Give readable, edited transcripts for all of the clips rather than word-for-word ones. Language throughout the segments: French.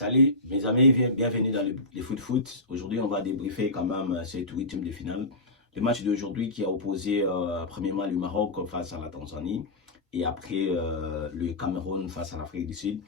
Salut mes amis, bienvenue dans les foot. Aujourd'hui, on va débriefer quand même cette huitième de finale. Le match d'aujourd'hui qui a opposé premièrement le Maroc face à la Tanzanie et après le Cameroun face à l'Afrique du Sud.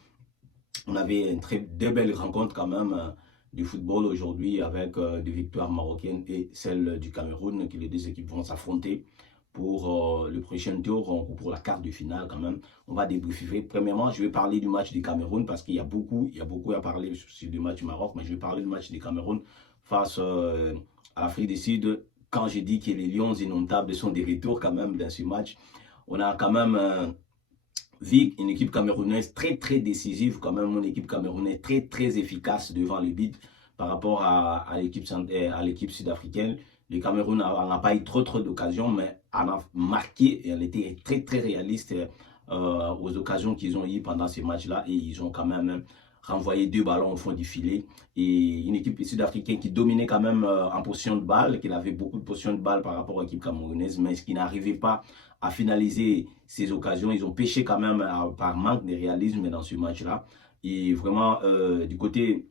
On avait deux belles rencontres quand même du football aujourd'hui avec des victoires marocaines et celle du Cameroun, que les deux équipes vont s'affronter pour le prochain tour, pour la quart de finale quand même. On va débriefer. Premièrement, je vais parler du match du Cameroun parce qu'il y a beaucoup à parler sur le match du Maroc, mais je vais parler du match du Cameroun face à l'Afrique du Sud. Quand je dis que les Lions indomptables sont des retours quand même dans ce match, on a quand même vu une équipe camerounaise très décisive, quand même une équipe camerounaise très efficace devant le but par rapport à l'équipe sud-africaine. Le Cameroun n'a pas eu trop d'occasions, mais elle a marqué et elle était très réaliste aux occasions qu'ils ont eues pendant ces matchs-là. Et ils ont quand même renvoyé 2 ballons au fond du filet. Et une équipe sud-africaine qui dominait quand même en position de balle, qui avait beaucoup de position de balle par rapport à l'équipe camerounaise, mais qui n'arrivait pas à finaliser ces occasions. Ils ont pêché quand même par manque de réalisme dans ce match-là. Et vraiment, du côté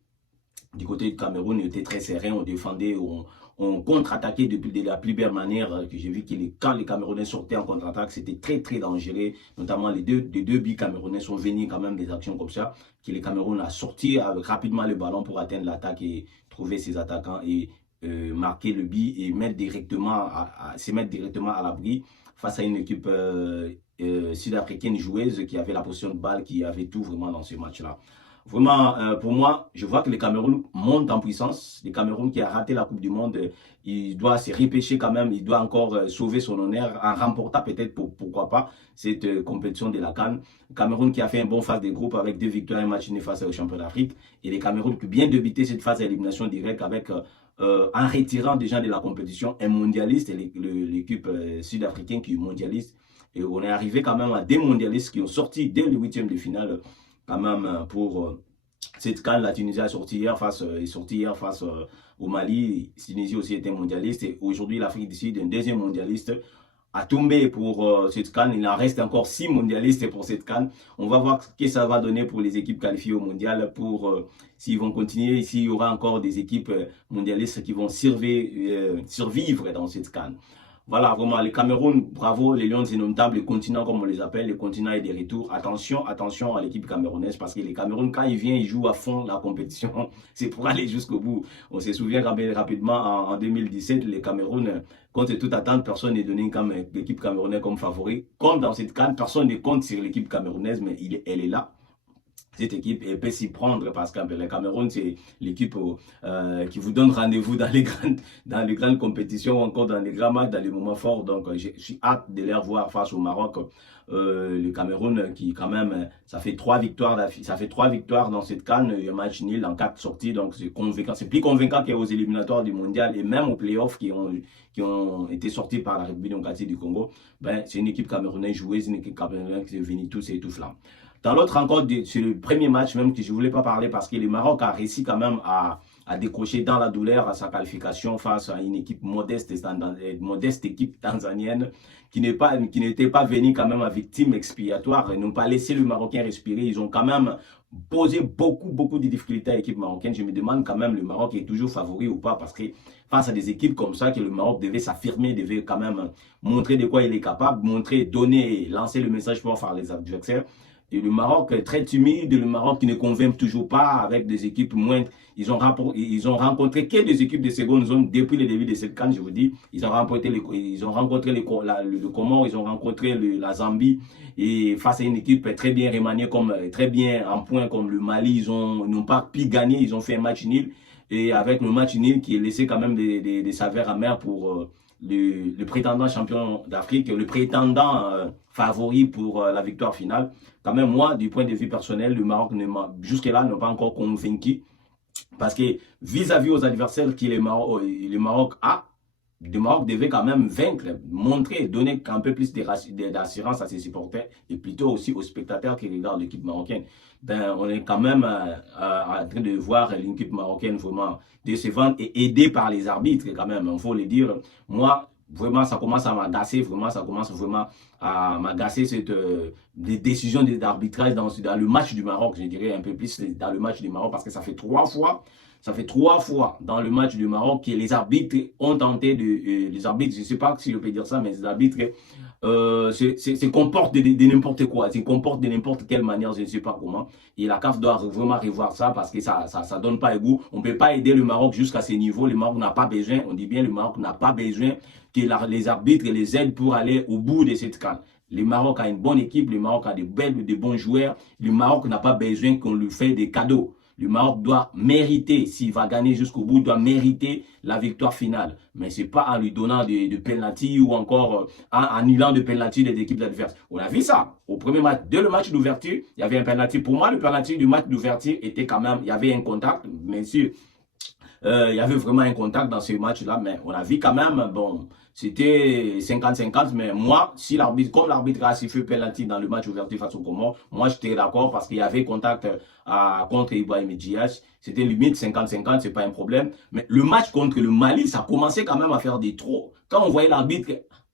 du Cameroun, il était très serein, on défendait, on contre-attaquait de la plus belle manière que j'ai vu que quand les Camerounais sortaient en contre-attaque, c'était très dangereux. Notamment les deux buts camerounais sont venus quand même des actions comme ça, que les Cameroun a sorti rapidement le ballon pour atteindre l'attaque et trouver ses attaquants et marquer le but et se mettre directement à l'abri face à une équipe sud-africaine joueuse qui avait la position de balle, qui avait tout vraiment dans ce match-là. Vraiment, pour moi, je vois que le Cameroun monte en puissance. Le Cameroun qui a raté la Coupe du Monde, il doit se repêcher quand même. Il doit encore sauver son honneur en remportant peut-être, pourquoi pas, cette compétition de la CAN. Le Cameroun qui a fait un bon phase de groupe avec 2 victoires et un match nul face au champion d'Afrique. Et le Cameroun qui vient débuter cette phase d'élimination directe avec, en retirant déjà de la compétition un mondialiste, l'équipe sud-africaine qui est mondialiste. Et on est arrivé quand même à des mondialistes qui ont sorti dès le 8e de finale quand même pour cette CAN. La Tunisie est sortie hier face au Mali. La Tunisie aussi était mondialiste et aujourd'hui l'Afrique du Sud, un deuxième mondialiste, a tombé pour cette CAN. Il en reste encore 6 mondialistes pour cette CAN. On va voir ce que ça va donner pour les équipes qualifiées au mondial, pour s'ils vont continuer, s'il y aura encore des équipes mondialistes qui vont survivre dans cette CAN. Voilà, vraiment, le Cameroun, bravo, les Lions indomptables, le continent comme on les appelle, le continent est des retours. Attention à l'équipe camerounaise parce que le Cameroun, quand il vient, il joue à fond la compétition. C'est pour aller jusqu'au bout. On se souvient rapidement en 2017, le Cameroun, contre toute attente, personne n'est donné comme l'équipe camerounaise comme favori. Comme dans cette CAN, personne ne compte sur l'équipe camerounaise, mais elle est là. Cette équipe peut s'y prendre parce que le Cameroun, c'est l'équipe qui vous donne rendez-vous dans les grandes compétitions, encore dans les grands matchs, dans les moments forts. Donc, je suis hâte de les voir face au Maroc. Le Cameroun qui, quand même, ça fait 3 victoires dans cette CAN, un match nul en 4 sorties. Donc, c'est convaincant. C'est plus convaincant qu'aux éliminatoires du mondial et même aux playoffs qui ont été sortis par la République démocratique du Congo. Ben, c'est une équipe camerounaise joueuse, une équipe camerounaise qui est venue tous et tout flamme. Dans l'autre rencontre, c'est le premier match même que je ne voulais pas parler parce que le Maroc a réussi quand même à décrocher dans la douleur à sa qualification face à une équipe modeste équipe tanzanienne qui n'était pas venue quand même à victime expiatoire. Ils n'ont pas laissé le Marocain respirer. Ils ont quand même posé beaucoup de difficultés à l'équipe marocaine. Je me demande quand même le Maroc est toujours favori ou pas parce que face à des équipes comme ça, que le Maroc devait s'affirmer, devait quand même montrer de quoi il est capable, donner, lancer le message pour faire les adversaires. Et le Maroc est très timide, le Maroc qui ne convainc toujours pas avec des équipes moindres. Ils ont rencontré que des équipes de seconde zone depuis le début de cette CAN, je vous dis. Ils ont rencontré le Comore, ils ont rencontré la Zambie. Et face à une équipe très bien remaniée, très bien en point comme le Mali, ils n'ont pas pu gagner, ils ont fait un match nul. Et avec le match nul qui a laissé quand même des saveurs amères pour le prétendant champion d'Afrique, le prétendant favori pour la victoire finale. Quand même, moi, du point de vue personnel, le Maroc, jusque-là, n'a pas encore convaincu. Parce que vis-à-vis aux adversaires que le Maroc a, le Maroc devait quand même vaincre, montrer, donner un peu plus d'assurance à ses supporters et plutôt aussi aux spectateurs qui regardent l'équipe marocaine. Ben, on est quand même en train de voir l'équipe marocaine vraiment décevante et aidée par les arbitres quand même, il faut le dire. Moi, vraiment, ça commence à m'agacer, vraiment, ça commence vraiment à m'agacer des décisions d'arbitrage dans le match du Maroc, je dirais un peu plus dans le match du Maroc, parce que ça fait 3 fois dans le match du Maroc que les arbitres ont tenté les arbitres, je ne sais pas si je peux dire ça, mais les arbitres se comportent de n'importe quoi, se comportent de n'importe quelle manière, je ne sais pas comment. Et la CAF doit vraiment revoir ça parce que ça donne pas le goût. On ne peut pas aider le Maroc jusqu'à ce niveau. Le Maroc n'a pas besoin, on dit bien, le Maroc n'a pas besoin que les arbitres les aident pour aller au bout de cette CAN. Le Maroc a une bonne équipe, le Maroc a de bons joueurs. Le Maroc n'a pas besoin qu'on lui fasse des cadeaux. Le Maroc doit mériter, s'il va gagner jusqu'au bout, doit mériter la victoire finale. Mais ce n'est pas en lui donnant de penalty ou encore en annulant de penalty des équipes adverses. On a vu ça au premier match. Dès le match d'ouverture, il y avait un penalty. Pour moi, le penalty du match d'ouverture était quand même, il y avait un contact, bien sûr. Il y avait vraiment un contact dans ce match-là, mais on a vu quand même, bon, c'était 50-50, mais moi, si comme l'arbitre a sifflé penalty dans le match ouverture face au Comores, moi j'étais d'accord parce qu'il y avait contact contre Ibrahim Diaz, c'était limite 50-50, c'est pas un problème, mais le match contre le Mali, ça commençait quand même à faire des trop. Quand on voyait l'arbitre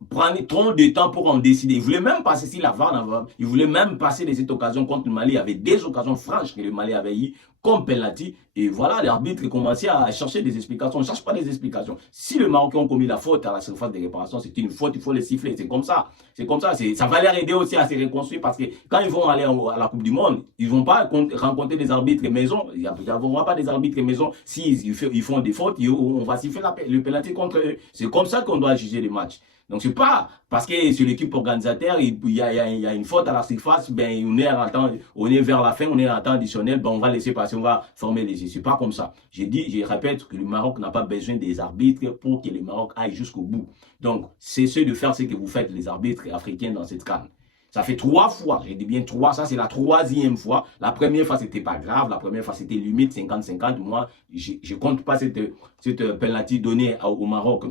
prendre trop de temps pour en décider, il voulait même passer, si la VAR, il voulait même passer de cette occasion contre le Mali, il y avait des occasions franches que le Mali avait eues, comme penalty, et voilà, l'arbitre commençait à chercher des explications. On ne cherche pas des explications. Si le Marocain a commis la faute à la surface de réparation, c'est une faute, il faut les siffler. C'est comme ça. C'est comme ça. Ça va les aider aussi à se reconstruire parce que quand ils vont aller à la Coupe du Monde, ils ne vont pas rencontrer des arbitres maison. Il n'y aura pas des arbitres maison. S'ils font des fautes, on va siffler le penalty contre eux. C'est comme ça qu'on doit juger les matchs. Donc, c'est pas parce que sur l'équipe organisateur, il y a une faute à la surface, ben, on est vers la fin, on est en temps additionnel, ben, on va laisser passer, on va former les jeux. C'est pas comme ça. Je répète que le Maroc n'a pas besoin des arbitres pour que le Maroc aille jusqu'au bout. Donc, cessez de faire ce que vous faites, les arbitres africains, dans cette CAN. Ça fait 3 fois, j'ai dit bien 3, ça c'est la 3e fois. La première fois, c'était pas grave. La première fois, c'était limite 50-50. Moi, je compte pas cette penalty donnée au Maroc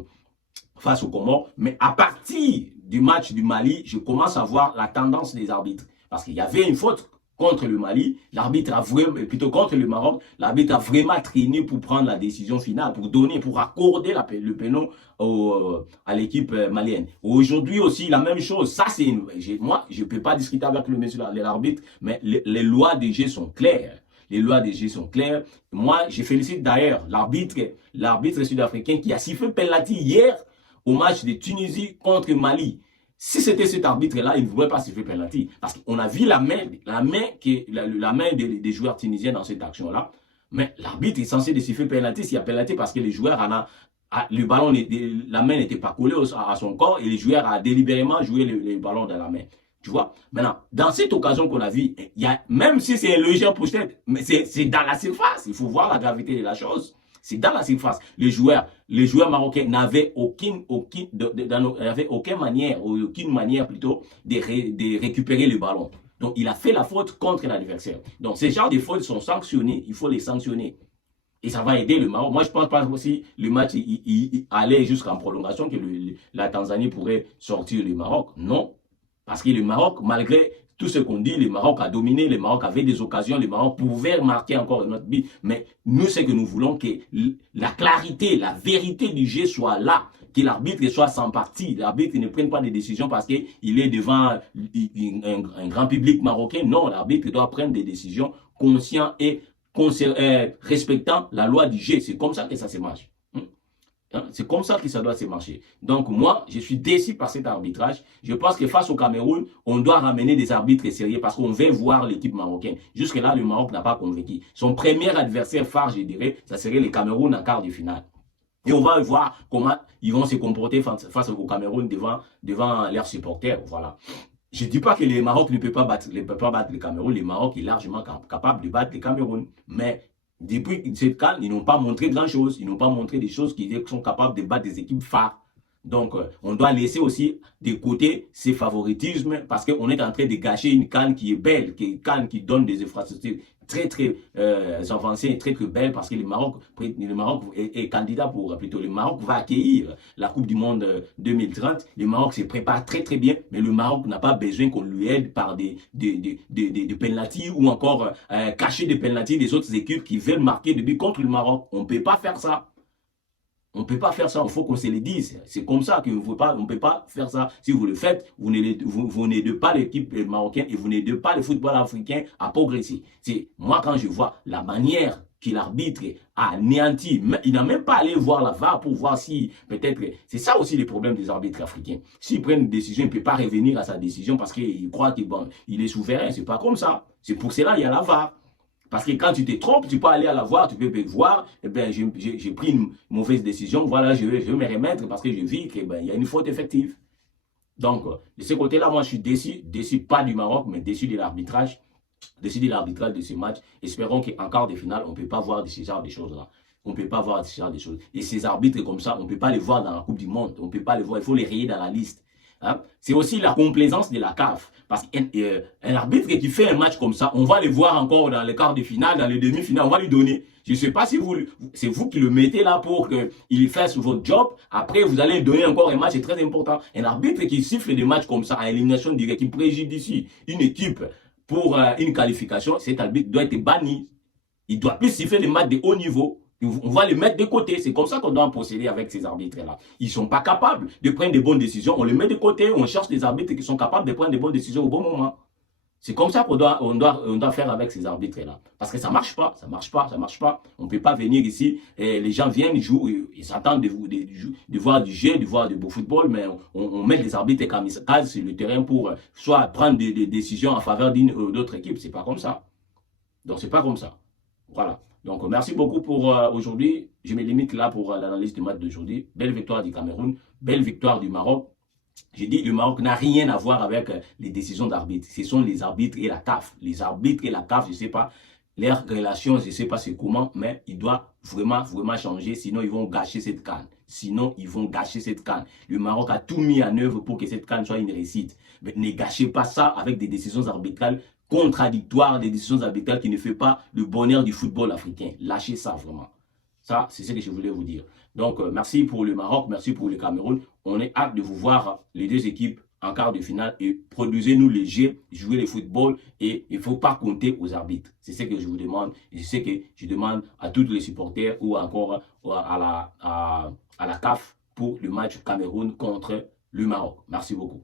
face aux Comores, mais à partir du match du Mali, je commence à voir la tendance des arbitres. Parce qu'il y avait une faute contre le Mali, l'arbitre a vraiment, plutôt contre le Maroc, l'arbitre a vraiment traîné pour prendre la décision finale, pour accorder le péno à l'équipe malienne. Aujourd'hui aussi, la même chose. Ça, moi, je ne peux pas discuter avec le monsieur l'arbitre, mais les lois des jeux sont claires. Les lois des jeux sont claires. Moi, je félicite d'ailleurs l'arbitre sud-africain qui a sifflé penalty hier au match de Tunisie contre Mali. Si c'était cet arbitre-là, il ne voulait pas siffler penalty. Parce qu'on a vu la main des joueurs tunisiens dans cette action-là. Mais l'arbitre est censé siffler penalty s'il y a penalty parce que les joueurs le ballon, la main n'était pas collée à son corps et les joueurs ont délibérément joué le ballon dans la main. Tu vois? Maintenant, dans cette occasion qu'on a vue, même si c'est un léger push-tête, mais c'est dans la surface. Il faut voir la gravité de la chose. C'est dans la surface. Les joueurs marocains n'avaient aucune manière plutôt de récupérer le ballon. Donc, il a fait la faute contre l'adversaire. Donc, ces genres de fautes sont sanctionnés. Il faut les sanctionner. Et ça va aider le Maroc. Moi, je pense pas aussi le match il allait jusqu'en prolongation que la Tanzanie pourrait sortir le Maroc. Non. Parce que le Maroc, malgré tout ce qu'on dit, le Maroc a dominé, le Maroc avait des occasions, le Maroc pouvait marquer encore un autre but. Mais nous, ce que nous voulons, que la clarité, la vérité du jeu soit là, que l'arbitre soit sans parti. L'arbitre ne prenne pas des décisions parce qu'il est devant un grand public marocain. Non, l'arbitre doit prendre des décisions conscientes et respectant la loi du jeu. C'est comme ça que ça se marche. C'est comme ça que ça doit se marcher. Donc moi, je suis déçu par cet arbitrage. Je pense que face au Cameroun, on doit ramener des arbitres sérieux parce qu'on veut voir l'équipe marocaine. Jusque-là, le Maroc n'a pas convaincu. Son premier adversaire phare, je dirais, ça serait le Cameroun en quart de finale. Et on va voir comment ils vont se comporter face au Cameroun devant leurs supporters. Voilà. Je ne dis pas que le Maroc ne peut pas battre le Cameroun. Le Maroc est largement capable de battre le Cameroun. Mais depuis cette CAN, ils n'ont pas montré grand-chose. Ils n'ont pas montré des choses qui sont capables de battre des équipes phares. Donc, on doit laisser aussi de côté ces favoritismes parce qu'on est en train de gâcher une CAN qui est belle, une CAN qui donne des infrastructures très avancées et très belles parce que le Maroc est candidat plutôt le Maroc va accueillir la Coupe du Monde 2030. Le Maroc se prépare très bien, mais le Maroc n'a pas besoin qu'on lui aide par des penalties ou encore cacher des penalties des autres équipes qui veulent marquer des buts contre le Maroc. On ne peut pas faire ça. On ne peut pas faire ça, il faut qu'on se le dise. C'est comme ça qu'on ne peut pas faire ça. Si vous le faites, vous n'aidez pas l'équipe marocaine et vous n'aidez pas le football africain à progresser. Moi, quand je vois la manière que l'arbitre a anéanti, il n'a même pas allé voir la VAR pour voir si peut-être... C'est ça aussi le problème des arbitres africains. S'ils prennent une décision, il ne peut pas revenir à sa décision parce qu'il croit qu'il est souverain. Ce n'est pas comme ça. C'est pour cela qu'il y a la VAR. Parce que quand tu te trompes, tu peux aller à la voir, tu peux voir, eh ben, j'ai pris une mauvaise décision, voilà, je vais me remettre parce que je vis qu'il y a une faute effective. Donc, de ce côté-là, moi, je suis déçu pas du Maroc, mais déçu de l'arbitrage de ce match. Espérons qu'en quart de finale, on ne peut pas voir ce genre de choses-là. On ne peut pas voir ce genre de choses. Et ces arbitres comme ça, on ne peut pas les voir dans la Coupe du Monde. On ne peut pas les voir, il faut les rayer dans la liste. Hein? C'est aussi la complaisance de la CAF. Parce qu'un arbitre qui fait un match comme ça, on va le voir encore dans les quarts de finale, dans les demi-finales, on va lui donner. Je ne sais pas si c'est vous qui le mettez là pour qu'il fasse votre job. Après, vous allez donner encore un match, c'est très important. Un arbitre qui siffle des matchs comme ça, à élimination directe, qui préjudicie une équipe pour une qualification, cet arbitre doit être banni. Il doit plus siffler des matchs de haut niveau. On va les mettre de côté. C'est comme ça qu'on doit procéder avec ces arbitres-là. Ils ne sont pas capables de prendre de bonnes décisions. On les met de côté. On cherche des arbitres qui sont capables de prendre de bonnes décisions au bon moment. C'est comme ça qu'on doit faire avec ces arbitres-là. Parce que ça ne marche pas. Ça ne marche pas. Ça marche pas. On ne peut pas venir ici. Les gens viennent, jouent. Ils s'attendent de voir du jeu, de voir du beau football. Mais on met des arbitres kamikazes sur le terrain pour soit prendre des décisions en faveur d'une ou d'autre équipe. Ce n'est pas comme ça. Donc, ce n'est pas comme ça. Voilà. Donc, merci beaucoup pour aujourd'hui. Je me limite là pour l'analyse du match d'aujourd'hui. Belle victoire du Cameroun, belle victoire du Maroc. J'ai dit le Maroc n'a rien à voir avec les décisions d'arbitre. Ce sont les arbitres et la CAF. Les arbitres et la CAF, je ne sais pas, leurs relations, je ne sais pas c'est comment, mais ils doivent vraiment changer, sinon ils vont gâcher cette CAN. Sinon, ils vont gâcher cette CAN. Le Maroc a tout mis en œuvre pour que cette CAN soit une réussite. Mais ne gâchez pas ça avec des décisions arbitrales contradictoires, des décisions arbitrales qui ne font pas le bonheur du football africain. Lâchez ça vraiment. Ça, c'est ce que je voulais vous dire. Donc, merci pour le Maroc, merci pour le Cameroun. On est hâte de vous voir les deux équipes en quart de finale et produisez-nous les jeux, jouez le football et il ne faut pas compter aux arbitres. C'est ce que je vous demande et c'est ce que je demande à tous les supporters ou encore à la CAF pour le match Cameroun contre le Maroc. Merci beaucoup.